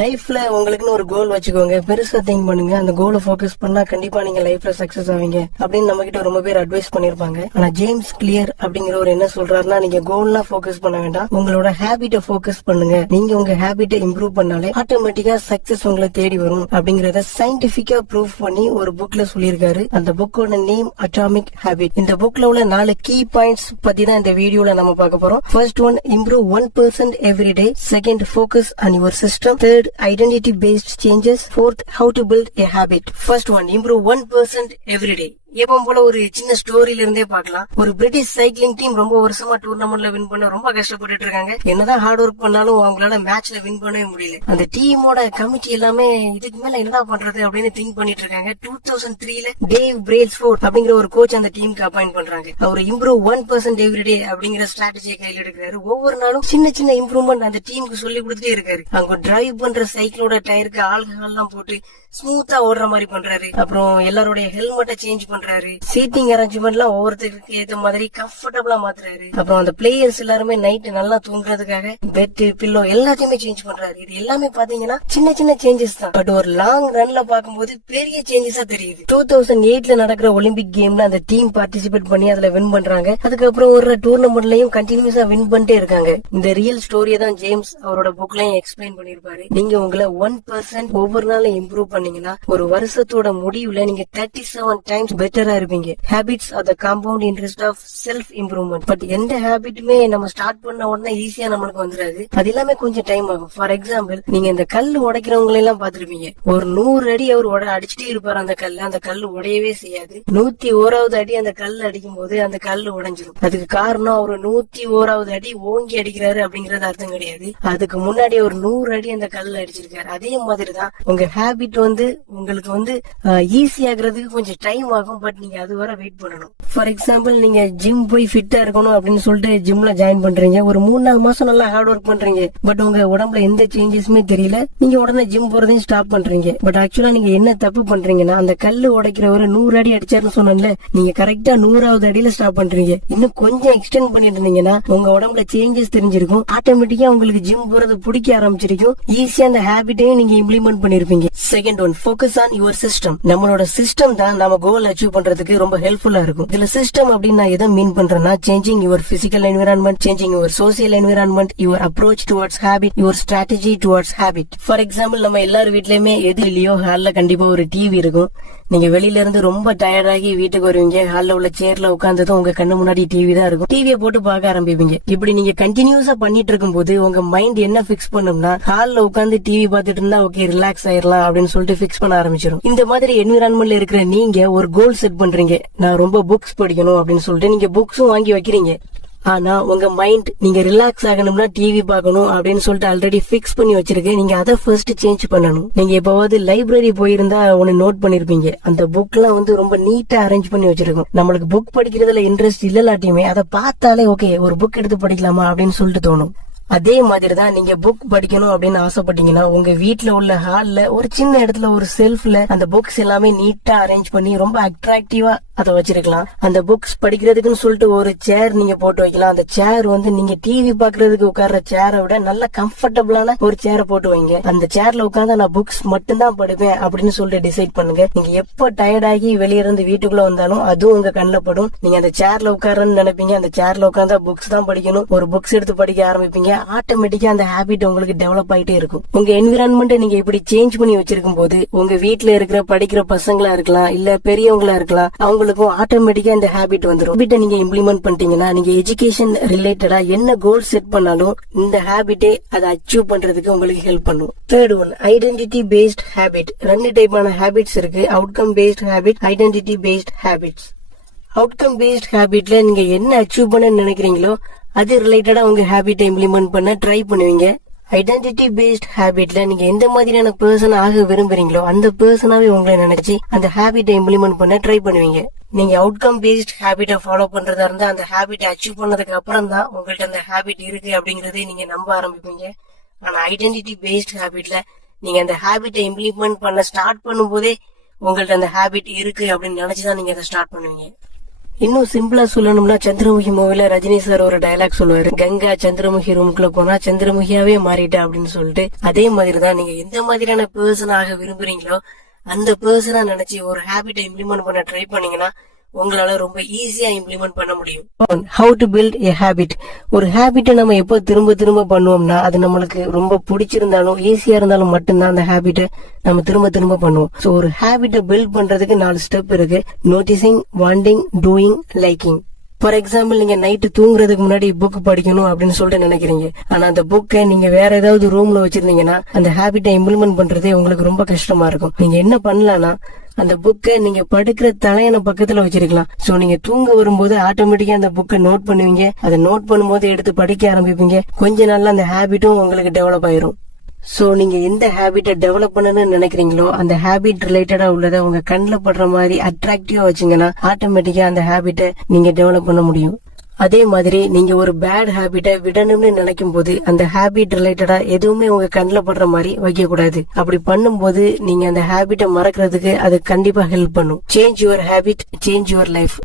லைஃப்ல உங்களுக்குன்னு ஒரு கோல் வச்சுக்கோங்க, பெருசா திங்க் பண்ணுங்க, அந்த கோலை ஃபோக்கஸ் பண்ணா கண்டிப்பா நீங்க லைஃப்ல சக்சஸ் ஆவீங்க அப்படின்னு நம்ம கிட்ட ரொம்ப பேர் அட்வைஸ் பண்ணிருப்பாங்க. ஆனா ஜேம்ஸ் கிளியர் அப்படிங்கிற ஒரு என்ன சொல்றாருன்னா, நீங்க கோல்லாம் ஃபோக்கஸ் பண்ண வேண்டாம், உங்களோட ஹேபிட்ட ஃபோக்கஸ் பண்ணுங்க. நீங்க உங்க ஹேபிட்ட இம்ப்ரூவ் பண்ணாலே ஆட்டோமேட்டிக்கா சக்சஸ் உங்களை தேடி வரும் அப்படிங்கறத சயின்டிபிக்கா ப்ரூவ் பண்ணி ஒரு புக்ல சொல்லியிருக்காரு. அந்த புக்கோட நேம் அட்டாமிக் ஹேபிட். இந்த புக்ல உள்ள 4 கீ பாயிண்ட்ஸ் பத்தி தான் இந்த வீடியோல நம்ம பார்க்க போறோம். First one, improve 1% every day. Second, focus on your system. Third, identity-based changes. Fourth, how to build a habit. First one, improve 1% every day. எப்பவும் போல ஒரு சின்ன ஸ்டோரியில இருந்தே பார்க்கலாம். ஒரு பிரிட்டிஷ் சைக்கிளிங் டீம் ரொம்ப வருஷமா டூர்னமெண்ட்ல வின் பண்ண ரொம்ப கஷ்டப்பட்டு இருக்காங்க. என்னதான் ஹார்ட் ஒர்க் பண்ணாலும் அவங்களால மேட்ச்ல வின் பண்ணவே முடியல. அந்த டீமோட கமிட்டி எல்லாமே இதுக்கு மேல என்னடா பண்றது அப்படின்னு திங்க் பண்ணிட்டு இருக்காங்க. 2003ல டேவ் பிரேல்ஸ்ஃபோர்ட் அப்படிங்கிற ஒரு கோச் அந்த டீமுக்கு அப்பாயிண்ட் பண்றாங்க. அவர் இம்ப்ரூவ் 1% எவ்ரிடே அப்படிங்கிற ஸ்ட்ராட்டஜியை கையில் எடுக்கிறாரு. ஒவ்வொரு நாளும் சின்ன சின்ன இம்ப்ரூவ்மெண்ட் அந்த டீமுக்கு சொல்லி கொடுத்துட்டே இருக்காரு. அவங்க டிரைவ் பண்ற சைக்கிளோட டயருக்கு ஆல்கஹால் எல்லாம் போட்டு ஸ்மூத்தா ஓடுற மாதிரி பண்றாரு. அப்புறம் எல்லாருடைய ஹெல்மெட்டை சேஞ்ச் பண்றாரு. சீட்டிங் அரேஞ்ச்மெண்ட் எல்லாம் ஒவ்வொருத்தருக்கு ஏத்த மாதிரி கம்ஃபர்டபுளா மாத்துறாரு. அப்புறம் அந்த பிளேயர்ஸ் எல்லாருமே நைட் நல்லா தூங்குறதுக்காக பெட், பில்லோ எல்லாத்தையுமே சேஞ்ச் பண்றாரு. இது எல்லாமே பாத்தீங்கன்னா சின்ன சின்ன சேஞ்சஸ் தான், பட் ஒரு லாங் ரன்ல பாக்கும்போது பெரிய சேஞ்சஸா தெரியுது. 2008ல நடக்கிற ஒலிம்பிக் கேம்ல அந்த டீம் பார்ட்டிசிபேட் பண்ணி அதுல வின் பண்றாங்க. அதுக்கப்புறம் ஒரு டூர்னமெண்ட்லயும் கண்டினியூஸா வின் பண்ணிட்டே இருக்காங்க. இந்த ரியல் ஸ்டோரியை தான் ஜேம்ஸ் அவரோட புக்லயும் எக்ஸ்பிளைன் பண்ணிருப்பாரு. நீங்க உங்களை 1% ஒவ்வொரு நாளும் இம்ப்ரூவ் பண்ணீங்கன்னா ஒரு வருஷத்தோட முடிவுல நீங்க 37 டைம்ஸ் பெட்டரா இருப்பீங்க. Habits are the compound interest of self improvement. But எந்த ஹேபிட்டுமே நம்ம ஸ்டார்ட் பண்ண உடனே ஈஸியா நம்மளுக்கு வந்துடாது. அது எல்லாமே கொஞ்சம் டைம் ஆகும். ஃபார் எக்ஸாம்பிள், நீங்க இந்த கல்லு உடைக்கிறவங்களை எல்லாம் பாத்துருப்பீங்க. ஒரு 100 அடி அவர் அடிச்சுட்டே இருப்பாரு அந்த கல்லு. அந்த கல்லு உடையவே செய்யாது. 101வது அடி அந்த கல்லு அடிக்கும் போது அந்த கல்லு உடைஞ்சிரும். அதுக்கு காரணம் அவர் 101வது அடி ஓங்கி அடிக்கிறாரு அப்படிங்கறது அர்த்தம் கிடையாது. அதுக்கு முன்னாடி ஒரு 100 அடி அந்த கல்லு அடிச்சிருக்காரு. அதே மாதிரிதான் உங்க ஹேபிட் உங்களுக்கு ஈஸி ஆகுறதுக்கு கொஞ்சம் டைம் ஆகும். பட் நீங்க அது வரை வெயிட் பண்ணணும். ஃபார் எக்ஸாம்பிள், நீங்க ஜிம் போய் ஃபிட்டா இருக்கணும் அப்படின்னு சொல்லிட்டு ஜிம்ல ஜாயின் பண்றீங்க. ஒரு 3-4 மாசம் நல்லா ஹார்ட் ஒர்க் பண்றீங்க. பட் உங்க உடம்புல எந்த சேஞ்சஸுமே தெரியல. நீங்க உடனே ஜிம் போறதையும் ஸ்டாப் பண்றீங்க. பட் ஆக்சுவலா நீங்க என்ன தப்பு பண்றீங்கன்னா, அந்த கல்லு உடைக்கிறவரு 100 அடி அடிச்சாருன்னு சொன்னல, நீங்க கரெக்டா 100வது அடியில ஸ்டாப் பண்றீங்க. இன்னும் கொஞ்சம் எக்ஸ்டெண்ட் பண்ணிட்டு இருந்தீங்கன்னா உங்க உடம்புல சேஞ்சஸ் தெரிஞ்சிருக்கும். ஆட்டோமேட்டிக்கா உங்களுக்கு ஜிம் போறது பிடிக்க ஆரம்பிச்சிருக்கும். ஈஸியா அந்த ஹேபிட்டையும் நீங்க இம்ப்ளிமெண்ட் பண்ணிருப்பீங்க. Second one, focus on your system. நம்மளோட சிஸ்டம் தான் நம்ம கோல் அச்சீவ் பண்றதுக்கு ரொம்ப ஹெல்ப்ஃபுல்லா இருக்கும். இதுல சிஸ்டம் அப்படின்னு நான் எதை மீன் பண்றேன்னா, changing your physical environment, changing your social environment, your approach towards habit, your strategy towards habit. For example, நம்ம எல்லார் வீட்லயுமே எது இல்லையோ ஹால்ல கண்டிப்பா ஒரு டிவி இருக்கும். நீங்க வெளியில இருந்து ரொம்ப டயர்டாகி வீட்டுக்கு வருவீங்க. ஹால்ல உள்ள சேர்ல உட்கார்ந்ததும் உங்க கண்ணு முன்னாடி டிவி தான் இருக்கும். டிவியை போட்டு பார்க்க ஆரம்பிப்பீங்க. இப்படி நீங்க கண்டினியூஸா பண்ணிட்டு இருக்கும் போது உங்க மைண்ட் என்ன பிக்ஸ் பண்ணும்னா, ஹால்ல உட்கார்ந்து டிவி பார்த்துட்டு இருந்தா ஓகே ரிலாக்ஸ் ஆயிரலாம் அப்படின்னு சொல்லிட்டு பிக்ஸ் பண்ண ஆரம்பிச்சிடும். இந்த மாதிரி என்விரான்மெண்ட்ல இருக்கிற நீங்க ஒரு கோல் செட் பண்றீங்க. நான் ரொம்ப புக்ஸ் படிக்கணும் அப்படின்னு சொல்லிட்டு நீங்க புக்ஸும் வாங்கி வைக்கிறீங்க. ஆனா உங்க மைண்ட் நீங்க ரிலாக்ஸ் ஆகணும்னா டிவி பார்க்கணும் அப்படின்னு சொல்லிட்டு ஆல்ரெடி பிக்ஸ் பண்ணி வச்சிருக்கு. நீங்க அதை ஃபர்ஸ்ட் சேஞ்ச் பண்ணணும். நீங்க எப்பவாவது லைப்ரரி போயிருந்தா ஒன்னு நோட் பண்ணிருப்பீங்க. அந்த புக் எல்லாம் ரொம்ப நீட்டா அரேஞ்ச் பண்ணி வச்சிருக்கும். நம்மளுக்கு புக் படிக்கிறதுல இன்ட்ரெஸ்ட் இல்லலாட்டியுமே அதை பார்த்தாலே ஓகே ஒரு புக் எடுத்து படிக்கலாமா அப்படின்னு சொல்லிட்டு தோணும். அதே மாதிரிதான் நீங்க புக் படிக்கணும் அப்படின்னு ஆசைப்பட்டீங்கன்னா உங்க வீட்டுல உள்ள ஹால்ல ஒரு சின்ன இடத்துல ஒரு செல்ஃப்ல அந்த புக்ஸ் எல்லாமே நீட்டா அரேஞ்ச் பண்ணி ரொம்ப அட்ராக்டிவா அதை வச்சிருக்கலாம். அந்த புக்ஸ் படிக்கிறதுக்குன்னு சொல்லிட்டு ஒரு சேர் நீங்க போட்டு வைக்கலாம். அந்த சேர் நீங்க டிவி பாக்குறதுக்கு உட்கார்ற சேரை விட நல்ல கம்ஃபர்டபுளான ஒரு சேரை போட்டு வைங்க. அந்த சேர்ல உட்கார்ந்து நான் புக்ஸ் மட்டும்தான் படிப்பேன் அப்படின்னு சொல்லிட்டு டிசைட் பண்ணுங்க. நீங்க எப்ப டயர்டாகி வெளியே இருந்து வீட்டுக்குள்ள வந்தாலும் அதுவும் உங்க கண்ணில் படும். நீங்க அந்த சேர்ல உட்காரன்னு நினைப்பீங்க. அந்த சேர்ல உட்கார்ந்தா புக்ஸ் தான் படிக்கணும். ஒரு புக்ஸ் எடுத்து படிக்க ஆரம்பிப்பீங்க. ஆட்டோமேட்டிக்கா அந்த ஹேபிட் உங்களுக்கு டெவலப் ஆயிட்டே இருக்கும். உங்க என்விரான்மெண்ட் நீங்க இப்படி சேஞ்ச் பண்ணி வச்சிருக்கும் போது உங்க வீட்டுல இருக்கிற படிக்கிற பசங்களா இருக்கலாம், இல்ல பெரியவங்களா இருக்கலாம், அவங்களுக்கும் ஆட்டோமேட்டிக்கா இந்த ஹேபிட் வந்துடும். ஹேபிட்டை நீங்க இம்ப்ளிமெண்ட் பண்ணிட்டீங்கன்னா நீங்க எஜுகேஷன் ரிலேட்டடா என்ன கோல் செட் பண்ணாலும் இந்த ஹேபிட்டே அதை அச்சீவ் பண்றதுக்கு உங்களுக்கு ஹெல்ப் பண்ணும். Third one, identity based habit. 2 டைப்பான ஹேபிட்ஸ் இருக்கு. Outcome based habit, identity based habits. Outcome based ஹேபிட்ல நீங்க என்ன அச்சீவ் பண்ண நினைக்கிறீங்களோ அது ரிலேட்டடா உங்க ஹேபிட்டை இம்ப்ளிமெண்ட் பண்ண ட்ரை பண்ணுவீங்க. ஐடென்டிட்டி பேஸ்ட் ஹேபிட்ல நீங்க எந்த மாதிரியான பர்சன் ஆக விரும்புறீங்களோ அந்த பர்சனாவே உங்களை நினைச்சு அந்த ஹேபிட்டை இம்ப்ளிமெண்ட் பண்ண ட்ரை பண்ணுவீங்க. நீங்க அவுட்கம் பேஸ்ட் ஹேபிட்டை ஃபாலோ பண்றதா இருந்தா அந்த ஹேபிட்டை அச்சீவ் பண்ணதுக்கு அப்புறம் தான் உங்கள்ட்ட அந்த ஹேபிட் இருக்கு அப்படிங்கறதே நீங்க நம்ப ஆரம்பிப்பீங்க. ஆனா ஐடென்டிட்டி பேஸ்ட் ஹேபிட்ல நீங்க அந்த ஹேபிட்டை இம்ப்ளிமெண்ட் பண்ண ஸ்டார்ட் பண்ணும் போதே உங்கள்ட்ட அந்த ஹேபிட் இருக்கு அப்படின்னு நினைச்சுதான் நீங்க அதை ஸ்டார்ட் பண்ணுவீங்க. இன்னும் சிம்பிளா சொல்லணும்னா சந்திரமுகி மூவில ரஜினி சார் ஒரு டயலாக் சொல்லுவாரு, கங்கா சந்திரமுகி ரூமுக்குள்ள போனா சந்திரமுகியாவே மாறிட்டா அப்படின்னு சொல்லிட்டு. அதே மாதிரிதான் நீங்க எந்த மாதிரியான பர்சனாக விரும்புறீங்களோ அந்த பர்சனா நினைச்சு ஒரு ஹேபிட்டை இம்ப்ளிமெண்ட் பண்ண ட்ரை பண்ணீங்கன்னா உங்களால ரொம்ப ஈஸியா இம்ப்ளிமெண்ட் பண்ண முடியும். How to build a habit. ஒரு ஹேபிட்டை நம்ம எப்போ திரும்ப திரும்ப பண்ணுவோம்னா அது நம்மளுக்கு ரொம்ப பிடிச்சிருந்தாலும் ஈஸியா இருந்தாலும் மட்டும்தான் அந்த ஹேபிட்டை நம்ம திரும்ப திரும்ப பண்ணுவோம். சோ ஒரு ஹேபிட்டை பில்ட் பண்றதுக்கு 4 ஸ்டெப் இருக்கு. Noticing, wanting, doing, liking. For example, நீங்க நைட்டு தூங்குறதுக்கு முன்னாடி புக் படிக்கணும் அப்படின்னு சொல்லிட்டு நினைக்கிறீங்க. ஆனா அந்த புக்கை நீங்க வேற ஏதாவது ரூம்ல வச்சிருந்தீங்கன்னா அந்த ஹேபிட்டை இம்ப்ளிமெண்ட் பண்றதே உங்களுக்கு ரொம்ப கஷ்டமா இருக்கும். நீங்க என்ன பண்ணலாம்னா அந்த புக்கை நீங்க படுக்கிற தலையணை பக்கத்துல வச்சிருக்கலாம். சோ நீங்க தூங்க வரும்போது ஆட்டோமேட்டிக்கா அந்த புக்கை நோட் பண்ணுவீங்க. அதை நோட் பண்ணும்போது எடுத்து படிக்க ஆரம்பிப்பீங்க. கொஞ்ச நாள்ல அந்த ஹேபிட்டும் உங்களுக்கு டெவலப் ஆயிரும். சோ நீங்க எந்த ஹேபிட்டை டெவலப் பண்ணணும்னு நினைக்கிறீங்களோ அந்த ஹேபிட் ரிலேட்டடா உள்ளதை உங்க கண்ணில் படுற மாதிரி அட்ராக்டிவா வச்சீங்கன்னா ஆட்டோமேட்டிக்கா அந்த ஹேபிட்டை நீங்க டெவலப் பண்ண முடியும். அதே மாதிரி நீங்க ஒரு பேட் ஹேபிட்டை விடணும்னு நினைக்கும் போது அந்த ஹேபிட் ரிலேட்டடா எதுவுமே உங்க கண்ணில் படுற மாதிரி வைக்க கூடாது. அப்படி பண்ணும்போது நீங்க அந்த ஹேபிட்டை மறக்கிறதுக்கு அது கண்டிப்பா ஹெல்ப் பண்ணும். Change your habit, change your life.